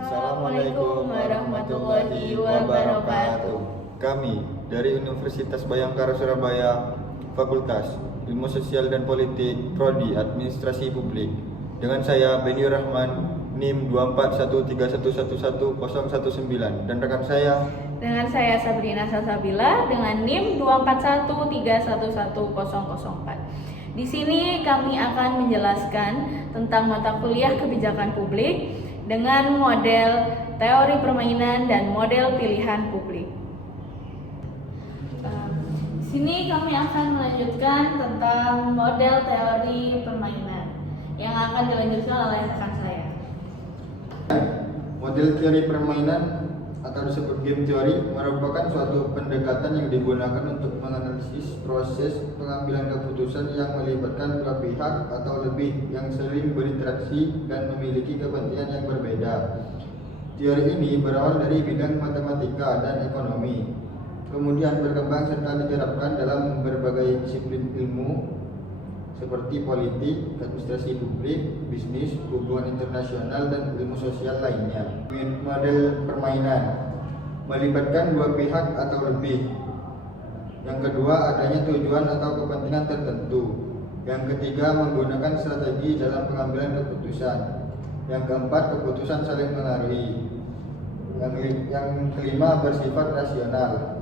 Assalamualaikum warahmatullahi wabarakatuh. Kami dari Universitas Bhayangkara Surabaya, Fakultas Ilmu Sosial dan Politik, Prodi Administrasi Publik. Dengan saya Beni Rahman, NIM 24131111019, dan rekan saya. Dengan saya Sabrina Salsabila dengan NIM 241311004. Di sini kami akan menjelaskan tentang mata kuliah kebijakan publik dengan model teori permainan dan model pilihan publik. Di sini kami akan melanjutkan tentang model teori permainan yang akan dilanjutkan oleh rekan saya. Model teori permainan atau disebut game theory merupakan suatu pendekatan yang digunakan untuk menganalisis proses pengambilan keputusan yang melibatkan dua pihak atau lebih yang sering berinteraksi dan memiliki kepentingan yang berbeda. Teori ini berawal dari bidang matematika dan ekonomi, kemudian berkembang serta diterapkan dalam berbagai disiplin ilmu seperti politik, administrasi publik, bisnis, hubungan internasional, dan ilmu sosial lainnya. Model permainan melibatkan dua pihak atau lebih. Yang kedua, adanya tujuan atau kepentingan tertentu. Yang ketiga, menggunakan strategi dalam pengambilan keputusan. Yang keempat, keputusan saling mengaruhi. Yang kelima, bersifat rasional.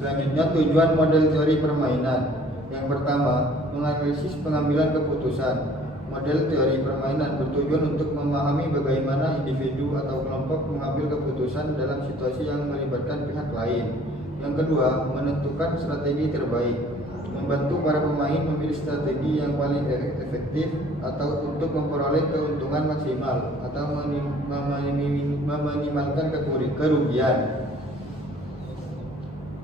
Selanjutnya, tujuan model teori permainan. Yang pertama, menganalisis pengambilan keputusan. Model teori permainan bertujuan untuk memahami bagaimana individu atau kelompok mengambil keputusan dalam situasi yang melibatkan pihak lain. Yang kedua, menentukan strategi terbaik. Membantu para pemain memilih strategi yang paling efektif atau untuk memperoleh keuntungan maksimal atau meminimalkan kerugian.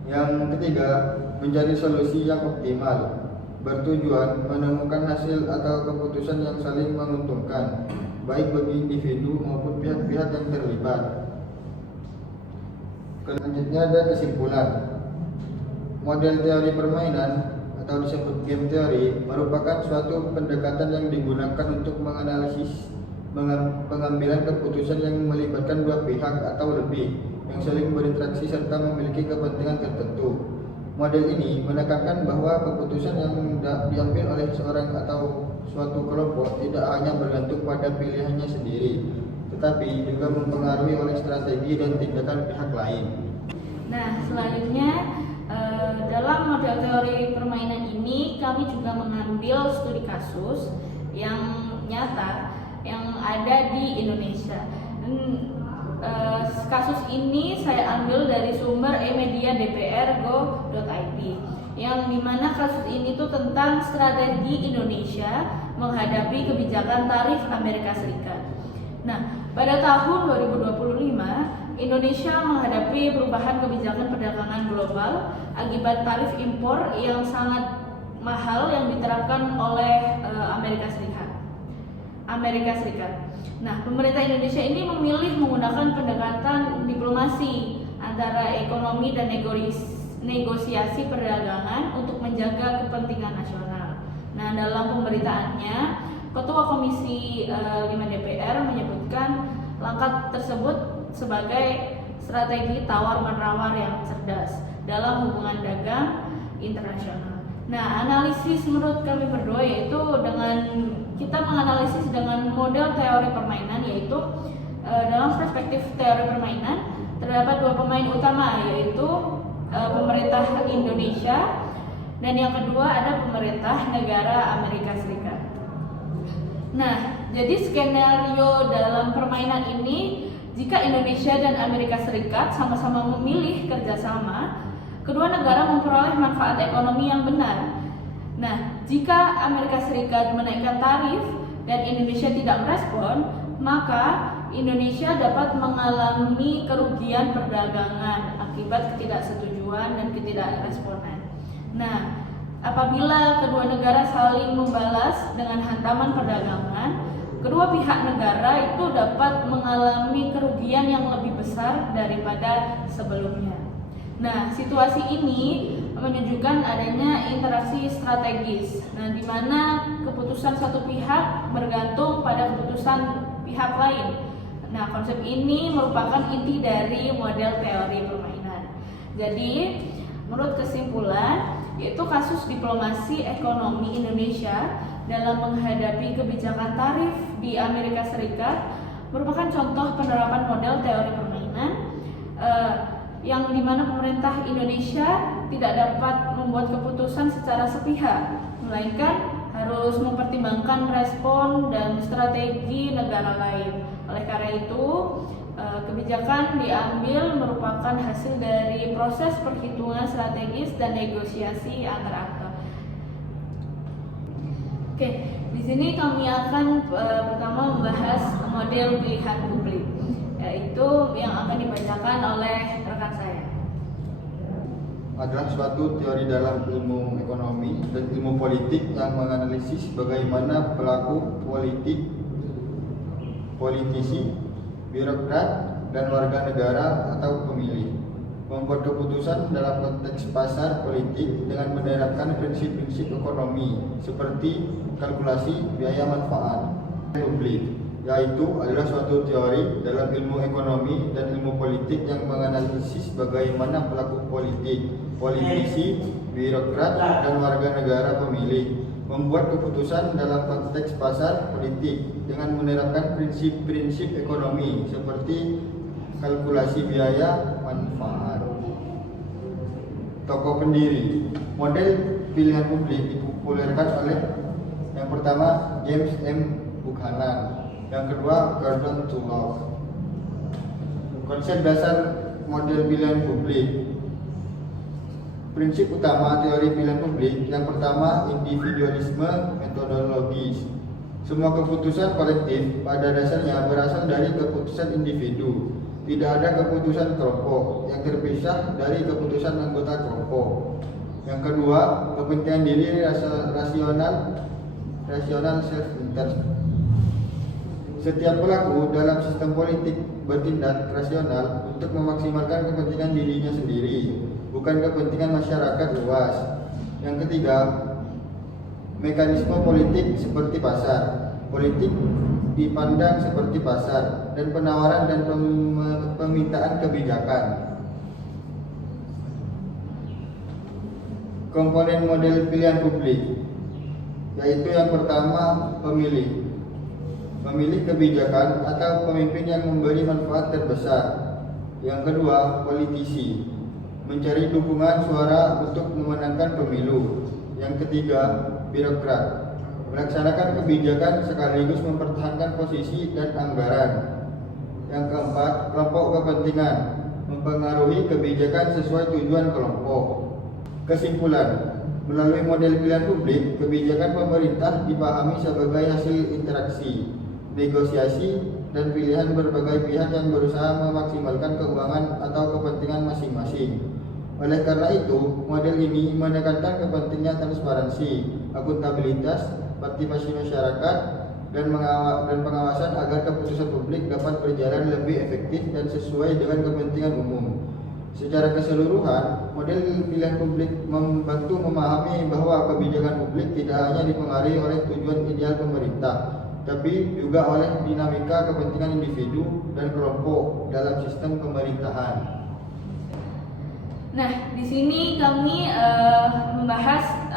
Yang ketiga, mencari solusi yang optimal, bertujuan menemukan hasil atau keputusan yang saling menguntungkan, baik bagi individu maupun pihak-pihak yang terlibat. Selanjutnya ada kesimpulan. Model teori permainan atau disebut game theory merupakan suatu pendekatan yang digunakan untuk menganalisis pengambilan keputusan yang melibatkan dua pihak atau lebih yang saling berinteraksi serta memiliki kepentingan tertentu. Model ini menekankan bahwa keputusan yang diambil oleh seorang atau suatu kelompok tidak hanya bergantung pada pilihannya sendiri, tetapi juga mempengaruhi oleh strategi dan tindakan pihak lain. Nah, selanjutnya dalam model teori permainan ini kami juga mengambil studi kasus yang nyata yang ada di Indonesia. Kasus ini saya ambil dari sumber emedia.dpr.go.id yang dimana kasus ini tuh tentang strategi Indonesia menghadapi kebijakan tarif Amerika Serikat. Nah, pada tahun 2025 Indonesia menghadapi perubahan kebijakan perdagangan global akibat tarif impor yang sangat mahal yang diterapkan oleh Amerika Serikat. Nah, pemerintah Indonesia ini memilih menggunakan pendekatan diplomasi antara ekonomi dan negosiasi perdagangan untuk menjaga kepentingan nasional. Nah, dalam pemberitaannya, Ketua Komisi 5 DPR menyebutkan langkah tersebut sebagai strategi tawar-menawar yang cerdas dalam hubungan dagang internasional. Nah, analisis menurut kami berdua yaitu dengan kita menganalisis dengan model teori permainan, yaitu dalam perspektif teori permainan terdapat dua pemain utama, yaitu pemerintah Indonesia dan yang kedua ada pemerintah negara Amerika Serikat. Nah, jadi skenario dalam permainan ini jika Indonesia dan Amerika Serikat sama-sama memilih kerjasama, kedua negara memperoleh manfaat ekonomi yang benar. Nah, jika Amerika Serikat menaikkan tarif dan Indonesia tidak merespon, maka Indonesia dapat mengalami kerugian perdagangan akibat ketidaksetujuan dan ketidakresponan. Nah, apabila kedua negara saling membalas dengan hantaman perdagangan, kedua pihak negara itu dapat mengalami kerugian yang lebih besar daripada sebelumnya. Nah, situasi ini menunjukkan adanya interaksi strategis. Nah, di mana keputusan satu pihak bergantung pada keputusan pihak lain. Nah, konsep ini merupakan inti dari model teori permainan. Jadi, menurut kesimpulan, yaitu kasus diplomasi ekonomi Indonesia dalam menghadapi kebijakan tarif di Amerika Serikat merupakan contoh penerapan model teori permainan yang dimana pemerintah Indonesia tidak dapat membuat keputusan secara sepihak, melainkan harus mempertimbangkan respon dan strategi negara lain. Oleh karena itu, kebijakan diambil merupakan hasil dari proses perhitungan strategis dan negosiasi antar aktor. Oke, di sini kami akan pertama membahas model pilihan publik, yaitu yang akan dibacakan oleh rekan saya. Adalah suatu teori dalam ilmu ekonomi dan ilmu politik yang menganalisis bagaimana pelaku politik, politisi, birokrat, dan warga negara atau pemilih membuat keputusan dalam konteks pasar politik dengan menerapkan prinsip-prinsip ekonomi seperti kalkulasi biaya manfaat publik, yaitu adalah suatu teori dalam ilmu ekonomi dan ilmu politik yang menganalisis bagaimana pelaku politik, politisi, birokrat, dan warga negara pemilih membuat keputusan dalam konteks pasar politik dengan menerapkan prinsip-prinsip ekonomi seperti kalkulasi biaya manfaat. Tokoh pendiri model pilihan publik dipopulerkan oleh yang pertama James M. Buchanan, yang kedua Gordon Tulloch. Konsep dasar model pilihan publik. Prinsip utama teori pilihan publik yang pertama individualisme metodologis. Semua keputusan kolektif pada dasarnya berasal dari keputusan individu. Tidak ada keputusan kelompok yang terpisah dari keputusan anggota kelompok. Yang kedua, kepentingan diri rasional self-interest. Setiap pelaku dalam sistem politik bertindak rasional untuk memaksimalkan kepentingan dirinya sendiri, bukan kepentingan masyarakat luas. Yang ketiga, mekanisme politik seperti pasar. Politik dipandang seperti pasar dan penawaran dan pemintaan kebijakan. Komponen model pilihan publik, yaitu yang pertama pemilih. Memilih kebijakan atau pemimpin yang memberi manfaat terbesar. Yang kedua, politisi. Mencari dukungan suara untuk memenangkan pemilu. Yang ketiga, birokrat. Melaksanakan kebijakan sekaligus mempertahankan posisi dan anggaran. Yang keempat, kelompok kepentingan. Mempengaruhi kebijakan sesuai tujuan kelompok. Kesimpulan, melalui model pilihan publik, kebijakan pemerintah dipahami sebagai hasil interaksi, negosiasi, dan pilihan berbagai pihak yang berusaha memaksimalkan keuangan atau kepentingan masing-masing. Oleh karena itu, model ini menekankan kepentingan transparansi, akuntabilitas, partisipasi masyarakat, dan pengawasan agar keputusan publik dapat berjalan lebih efektif dan sesuai dengan kepentingan umum. Secara keseluruhan, model pilihan publik membantu memahami bahwa kebijakan publik tidak hanya dipengaruhi oleh tujuan ideal pemerintah, tapi juga oleh dinamika kepentingan individu dan kelompok dalam sistem pemerintahan. Nah, di sini kami membahas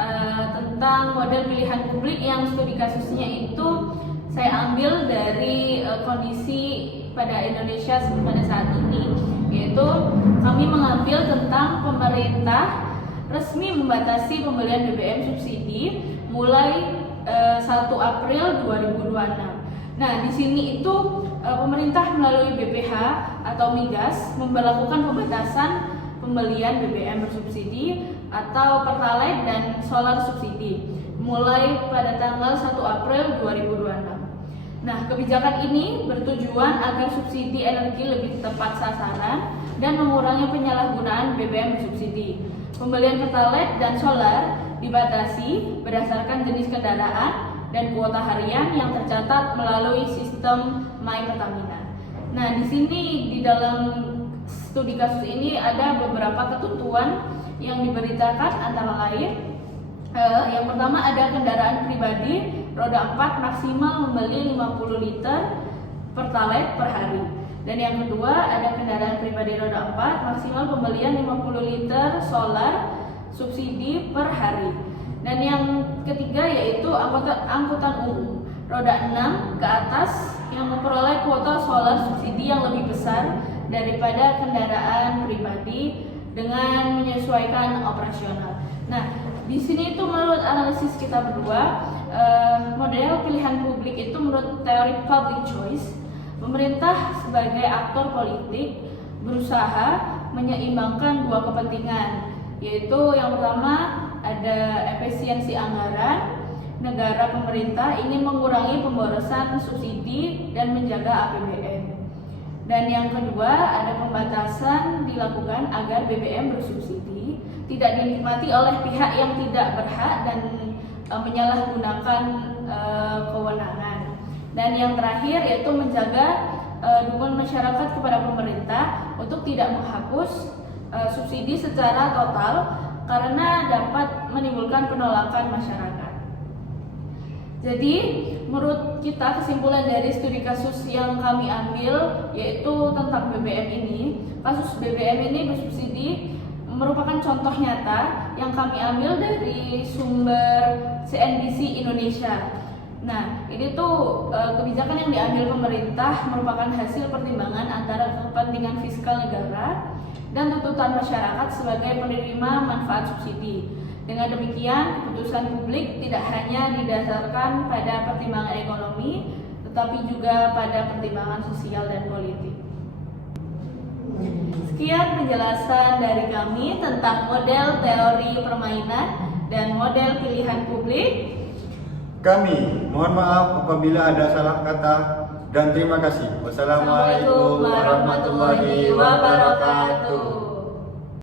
tentang model pilihan publik yang studi kasusnya itu saya ambil dari kondisi pada Indonesia pada saat ini, yaitu kami mengambil tentang pemerintah resmi membatasi pembelian BBM subsidi mulai 1 April 2026. Nah, di sini itu pemerintah melalui BPH atau Migas memberlakukan pembatasan pembelian BBM bersubsidi atau Pertalite dan solar subsidi mulai pada tanggal 1 April 2026. Nah, kebijakan ini bertujuan agar subsidi energi lebih tepat sasaran dan mengurangi penyalahgunaan BBM bersubsidi. Pembelian Pertalite dan solar dibatasi berdasarkan jenis kendaraan dan kuota harian yang tercatat melalui sistem My Pertamina. Nah, di sini di dalam studi kasus ini ada beberapa ketentuan yang diberitakan, antara lain yang pertama ada kendaraan pribadi roda 4 maksimal membeli 50 liter Pertalite per hari. Dan yang kedua ada kendaraan pribadi roda 4 maksimal pembelian 50 liter solar subsidi per hari. Dan yang ketiga yaitu angkutan umum roda 6 ke atas yang memperoleh kuota solar subsidi yang lebih besar daripada kendaraan pribadi dengan menyesuaikan operasional. Nah, di sini itu menurut analisis kita berdua, model pilihan publik itu menurut teori public choice, pemerintah sebagai aktor politik berusaha menyeimbangkan dua kepentingan, yaitu yang pertama ada efisiensi anggaran. Negara pemerintah ingin mengurangi pemborosan subsidi dan menjaga APBN. Dan yang kedua ada pembatasan dilakukan agar BBM bersubsidi tidak dinikmati oleh pihak yang tidak berhak dan menyalahgunakan kewenangan. Dan yang terakhir yaitu menjaga dukungan masyarakat kepada pemerintah untuk tidak menghapus subsidi secara total karena dapat menimbulkan penolakan masyarakat. Jadi menurut kita kesimpulan dari studi kasus yang kami ambil yaitu tentang BBM ini, kasus BBM ini bersubsidi merupakan contoh nyata yang kami ambil dari sumber CNBC Indonesia. Nah, ini tuh kebijakan yang diambil pemerintah merupakan hasil pertimbangan antara kepentingan fiskal negara dan tuntutan masyarakat sebagai penerima manfaat subsidi. Dengan demikian, keputusan publik tidak hanya didasarkan pada pertimbangan ekonomi, tetapi juga pada pertimbangan sosial dan politik. Sekian penjelasan dari kami tentang model teori permainan dan model pilihan publik. Kami mohon maaf apabila ada salah kata dan terima kasih. Wassalamualaikum warahmatullahi wabarakatuh.